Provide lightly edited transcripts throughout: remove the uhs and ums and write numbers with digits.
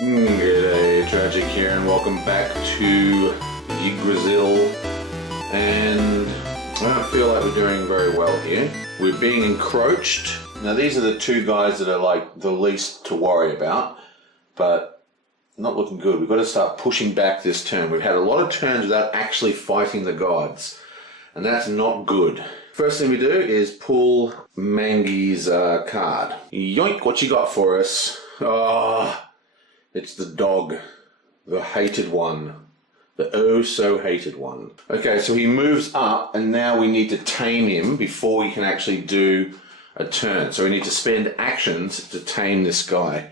G'day, Tragic here, and welcome back to Yggdrasil. And I don't feel like we're doing very well here. We're being encroached. Now these are the two guys that are like the least to worry about, but not looking good. We've got to start pushing back this turn. We've had a lot of turns without actually fighting the gods, and that's not good. First thing we do is pull Mangi's card. Yoink, what you got for us? It's the dog, the hated one, the oh so hated one. Okay, so he moves up, and now we need to tame him before we can actually do a turn. So we need to spend actions to tame this guy.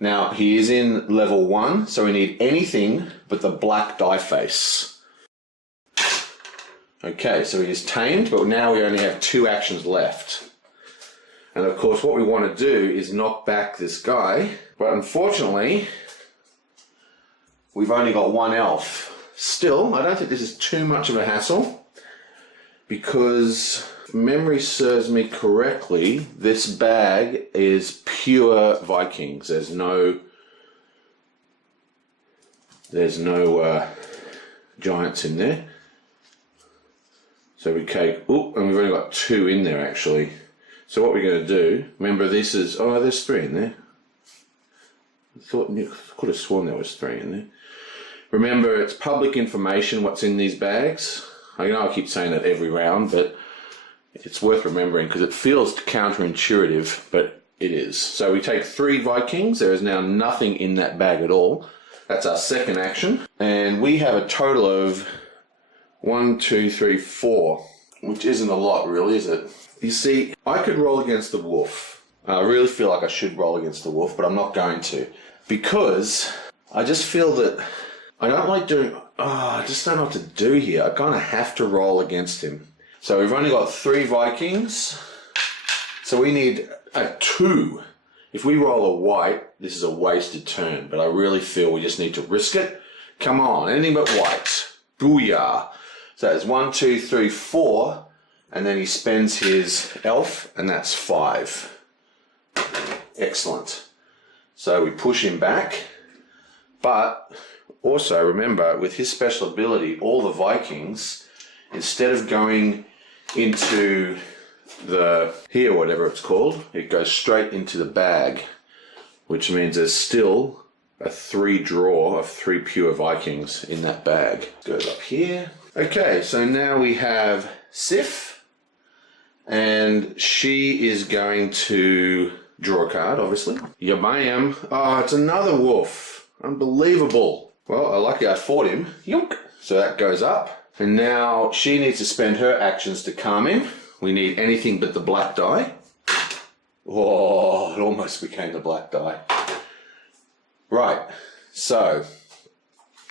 Now he is in level 1, so we need anything but the black die face. Okay, so he is tamed, but now we only have 2 actions left. And of course what we want to do is knock back this guy, but unfortunately we've only got 1 elf. Still, I don't think this is too much of a hassle, because if memory serves me correctly, this bag is pure Vikings. There's no giants in there. So we take, and we've only got 2 in there actually. So what we're going to do, remember this is, there's 3 in there. I could have sworn there was 3 in there. Remember, it's public information what's in these bags. I know I keep saying that every round, but it's worth remembering because it feels counterintuitive, but it is. So we take 3 Vikings. There is now nothing in that bag at all. That's our second action. And we have a total of 1, 2, 3, 4, which isn't a lot really, is it? You see, I could roll against the wolf. I really feel like I should roll against the wolf, but I'm not going to. Because I just feel that I don't like doing... I just don't know what to do here. I kind of have to roll against him. So we've only got 3 Vikings. So we need a 2. If we roll a white, this is a wasted turn. But I really feel we just need to risk it. Come on, anything but white. Booyah. So it's 1, 2, 3, 4. And then he spends his elf, and that's 5. Excellent. So we push him back, but also remember, with his special ability, all the Vikings, instead of going into the, here, whatever it's called, it goes straight into the bag, which means there's still a 3 draw of 3 pure Vikings in that bag. Goes up here. Okay, so now we have Sif. And she is going to draw a card, obviously. Yabam. Oh, it's another wolf. Unbelievable. Well, lucky I fought him. Yoink. So that goes up. And now she needs to spend her actions to calm him. We need anything but the black die. Oh, it almost became the black die. Right. So,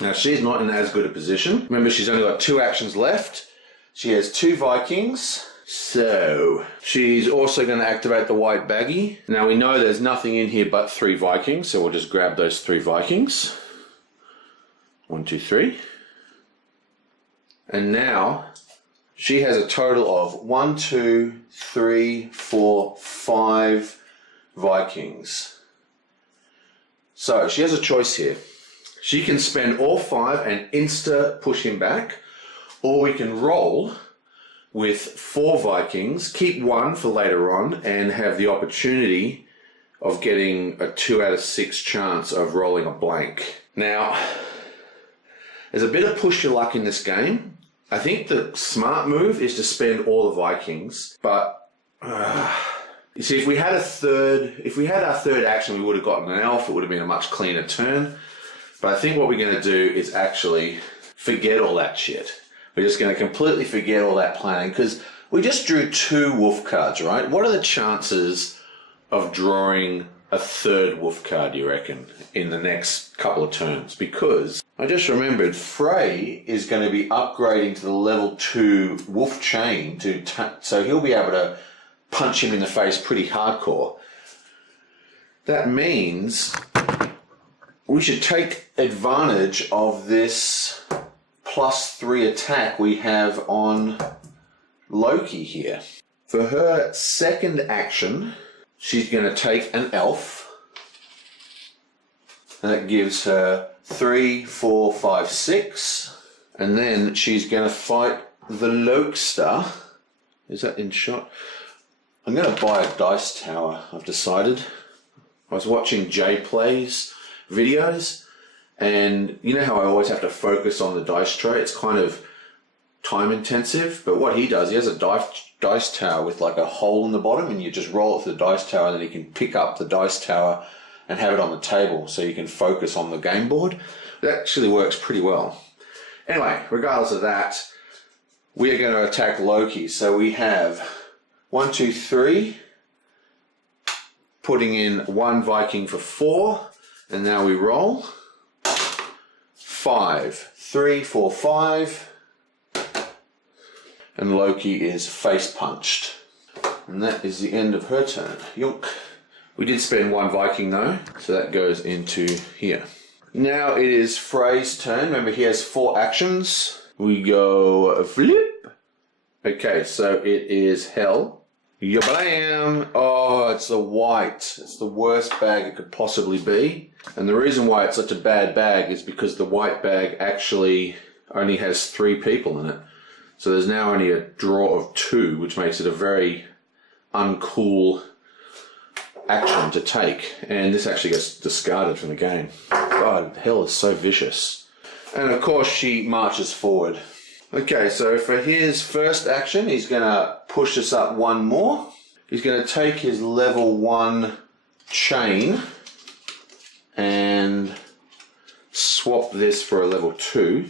now she's not in as good a position. Remember, she's only got 2 actions left. She has 2 Vikings. So, she's also going to activate the white baggie. Now we know there's nothing in here but 3 Vikings, so we'll just grab those 3 Vikings. 1, 2, 3. And now, she has a total of 1, 2, 3, 4, 5 Vikings. So, she has a choice here. She can spend all 5 and insta push him back, or we can roll with 4 Vikings, keep 1 for later on, and have the opportunity of getting a 2 out of 6 chance of rolling a blank. Now, there's a bit of push your luck in this game. I think the smart move is to spend all the Vikings, but you see, if we had our third action, we would have gotten an elf. It would have been a much cleaner turn. But I think what we're going to do is actually forget all that shit. We're just going to completely forget all that planning, because we just drew 2 wolf cards, right? What are the chances of drawing a 3rd wolf card, you reckon, in the next couple of turns? Because I just remembered Frey is going to be upgrading to the level 2 wolf chain, so he'll be able to punch him in the face pretty hardcore. That means we should take advantage of this +3 attack we have on Loki here. For her second action, she's going to take an elf, And that gives her 3, 4, 5, 6. And then she's going to fight the Lokestar. Is that in shot? I'm going to buy a dice tower, I've decided. I was watching Jay Play's videos, and you know how I always have to focus on the dice tray? It's kind of time intensive, but what he does, he has a dice tower with like a hole in the bottom, and you just roll it to the dice tower, and then you can pick up the dice tower and have it on the table so you can focus on the game board. It actually works pretty well. Anyway, regardless of that, we are going to attack Loki. So we have 1, 2, 3, putting in 1 Viking for 4, and now we roll. 5, 3, 4, 5, and Loki is face punched. And that is the end of her turn. Yonk. We did spend 1 Viking though, so that goes into here. Now it is Frey's turn. Remember, he has 4 actions. We go flip. Okay, so it is Hell. Yablam! Oh, it's a white. It's the worst bag it could possibly be. And the reason why it's such a bad bag is because the white bag actually only has 3 people in it. So there's now only a draw of 2, which makes it a very uncool action to take. And this actually gets discarded from the game. God, Hell is so vicious. And of course she marches forward. Okay, so for his first action, he's going to push us up 1 more. He's going to take his level 1 chain and swap this for a level 2.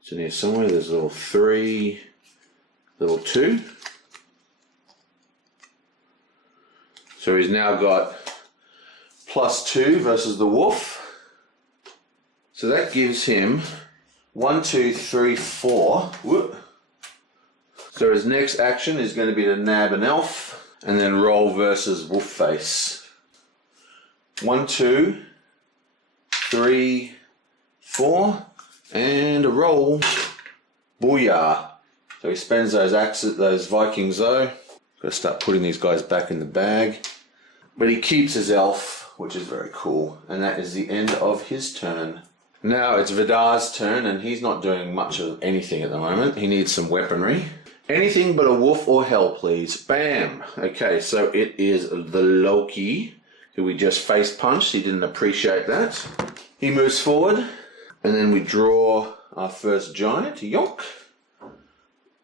It's in here somewhere. There's a level 3, level 2. So he's now got +2 versus the wolf. So that gives him 1, 2, 3, 4. Whoop. So his next action is going to be to nab an elf and then roll versus wolf face. 1, 2, 3, 4, and a roll. Booyah. So he spends those Vikings though. Got to start putting these guys back in the bag. But he keeps his elf, which is very cool. And that is the end of his turn. Now it's Vidar's turn, and he's not doing much of anything at the moment. He needs some weaponry. Anything but a wolf or Hell, please. Bam! Okay, so it is the Loki, who we just face punched. He didn't appreciate that. He moves forward, and then we draw our first giant. Yonk!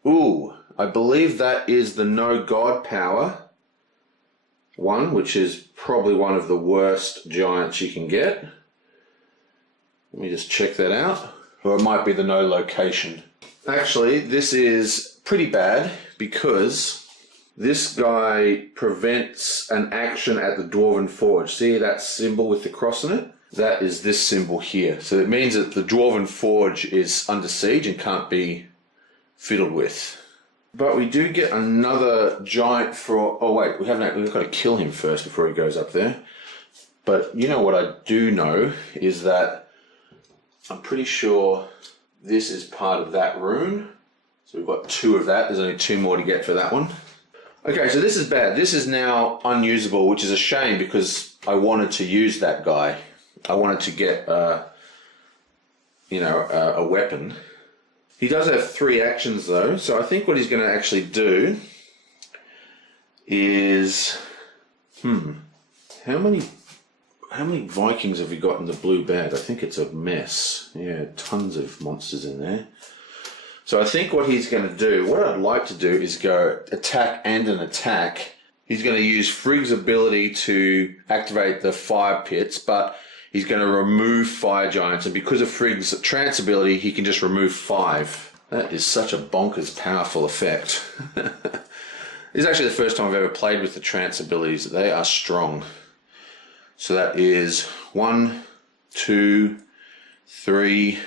Ooh, I believe that is the No God Power one, which is probably one of the worst giants you can get. Let me just check that out. Or it might be the No Location. Actually, this is pretty bad because this guy prevents an action at the Dwarven Forge. See that symbol with the cross in it? That is this symbol here. So it means that the Dwarven Forge is under siege and can't be fiddled with. But we do get another giant for... Oh wait, we've got to kill him first before he goes up there. But you know what I do know is that I'm pretty sure this is part of that rune. So we've got 2 of that. There's only 2 more to get for that one. Okay, so this is bad. This is now unusable, which is a shame because I wanted to use that guy. I wanted to get, a weapon. He does have 3 actions though, so I think what he's going to actually do is... How many Vikings have we got in the blue bag? I think it's a mess. Yeah, tons of monsters in there. So I think what he's going to do, what I'd like to do is go attack and an attack. He's going to use Frigg's ability to activate the fire pits, but he's going to remove fire giants, and because of Frigg's trance ability, he can just remove 5. That is such a bonkers powerful effect. This is actually the first time I've ever played with the trance abilities. They are strong. So that is 1, 2, 3,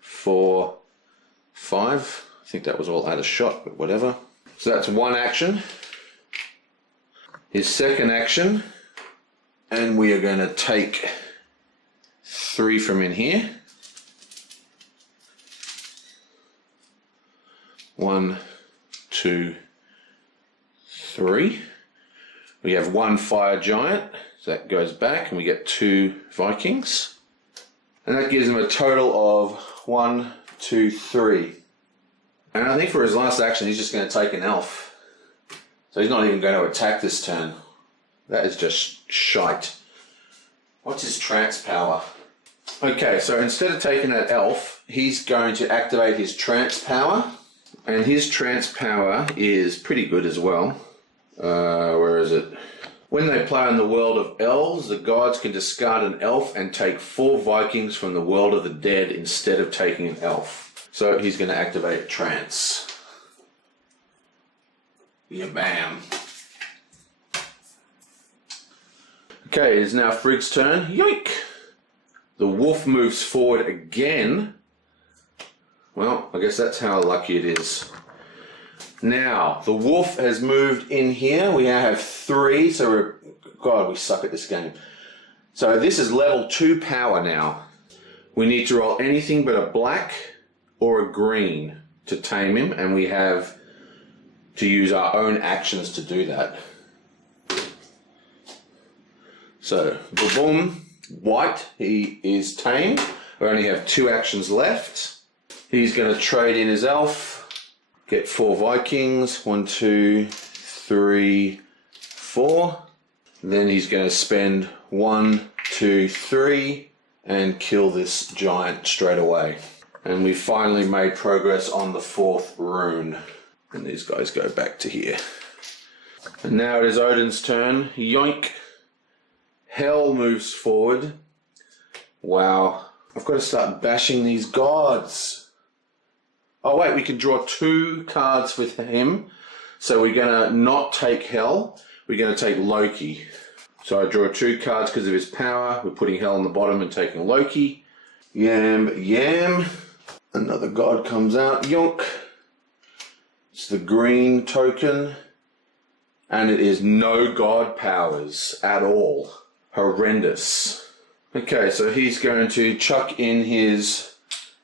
4, 5. I think that was all out of shot, but whatever. So that's 1 action. His second action, and we are going to take 3 from in here. 1, 2, 3. We have 1 fire giant, So that goes back and we get 2 Vikings. And that gives him a total of 1, 2, 3. And I think for his last action, he's just going to take an elf. So he's not even going to attack this turn. That is just shite. What's his trance power? Okay, so instead of taking that elf, he's going to activate his trance power. And his trance power is pretty good as well. Where is it? When they play in the world of elves, the gods can discard an elf and take 4 Vikings from the world of the dead instead of taking an elf. So he's going to activate trance. Yeah, bam. Okay, it is now Frigg's turn. Yoink! The wolf moves forward again. Well, I guess that's how lucky it is. Now, the wolf has moved in here. We now have 3, so God, we suck at this game. So this is level 2 power now. We need to roll anything but a black or a green to tame him, and we have to use our own actions to do that. So, boom, white, he is tamed. We only have 2 actions left. He's going to trade in his elf, get 4 Vikings, 1, 2, 3, 4. Then he's going to spend 1, 2, 3 and kill this giant straight away. And we finally made progress on the 4th rune. And these guys go back to here. And now it is Odin's turn. Yoink. Hell moves forward. Wow. I've got to start bashing these gods. Oh wait, we can draw 2 cards with him. So we're going to not take Hell. We're going to take Loki. So I draw 2 cards because of his power. We're putting Hell on the bottom and taking Loki. Yam, yam. Another god comes out. Yonk. It's the green token. And it is no god powers at all. Horrendous. Okay, so he's going to chuck in his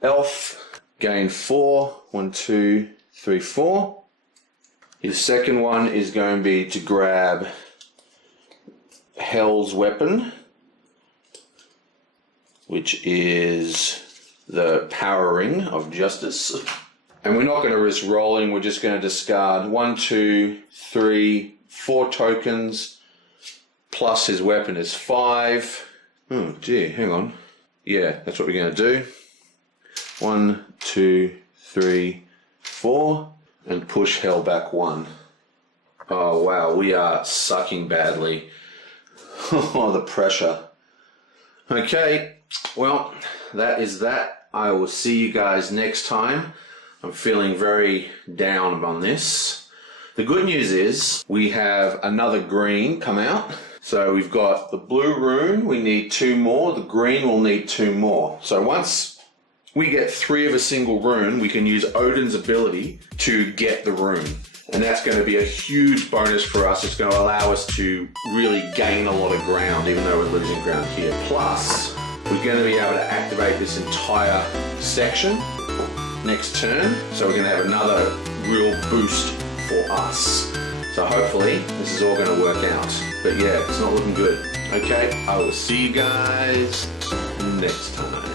elf. Gain 4. 1, 2, 3, 4. His second one is going to be to grab Hell's weapon, which is the Power Ring of Justice. And we're not going to risk rolling, we're just going to discard 1, 2, 3, 4 tokens, plus his weapon is 5. Oh gee, hang on. Yeah, that's what we're going to do. 1, 2, 3, 4, and push Hell back 1. Oh wow, we are sucking badly. Oh, the pressure. Okay, well, that is that. I will see you guys next time. I'm feeling very down on this. The good news is we have another green come out. So we've got the blue rune, we need 2 more. The green will need 2 more. So once we get 3 of a single rune, we can use Odin's ability to get the rune. And that's going to be a huge bonus for us. It's going to allow us to really gain a lot of ground, even though we're losing ground here. Plus, we're going to be able to activate this entire section next turn. So we're going to have another real boost for us. So hopefully, this is all going to work out. But yeah, it's not looking good. Okay, I will see you guys next time.